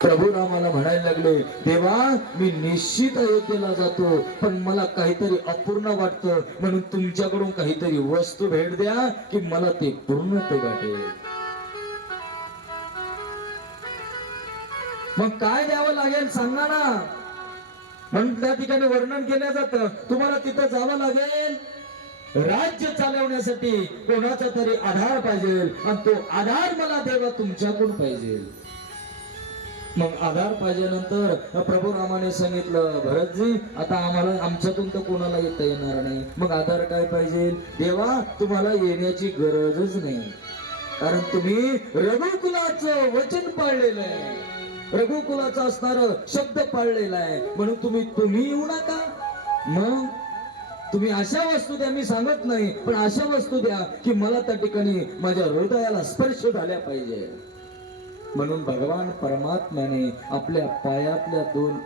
प्रभू रामाला म्हणायला लागले, देवा मी निश्चित अयोध्येला जातो, पण मला काहीतरी अपूर्ण वाटतं, म्हणून तुमच्याकडून काहीतरी वस्तू भेट द्या की मला ते पूर्ण ते गाठेल. मग काय द्यावं लागेल सांगा ना. म्हणून त्या ठिकाणी वर्णन केलं जातं, तुम्हाला तिथं जावं लागेल, राज्य चालवण्यासाठी कोणाचा तरी आधार पाहिजे, आणि तो आधार मला देवा तुमच्याकडून पाहिजे. मग आधार पाहिजे. नंतर प्रभू रामाने सांगितलं, भरतजी आता आम्हाला आमच्यातून तर कोणाला येता येणार नाही, मग आधार काय पाहिजे. देवा तुम्हाला येण्याची गरजच नाही, कारण तुम्ही रघुकुलाचं वचन पाळलेलं आहे, रघुकुलाचा असणार शब्द पाळलेला आहे, म्हणून तुम्ही येऊ नका. मग तुम्ही अशा वस्तू द्या, मी सांगत नाही, पण अशा वस्तू द्या की मला त्या ठिकाणी माझ्या हृदयाला स्पर्श झाल्या पाहिजे. म्हणून भगवान परमात्म्याने आपल्या पायातल्या दोन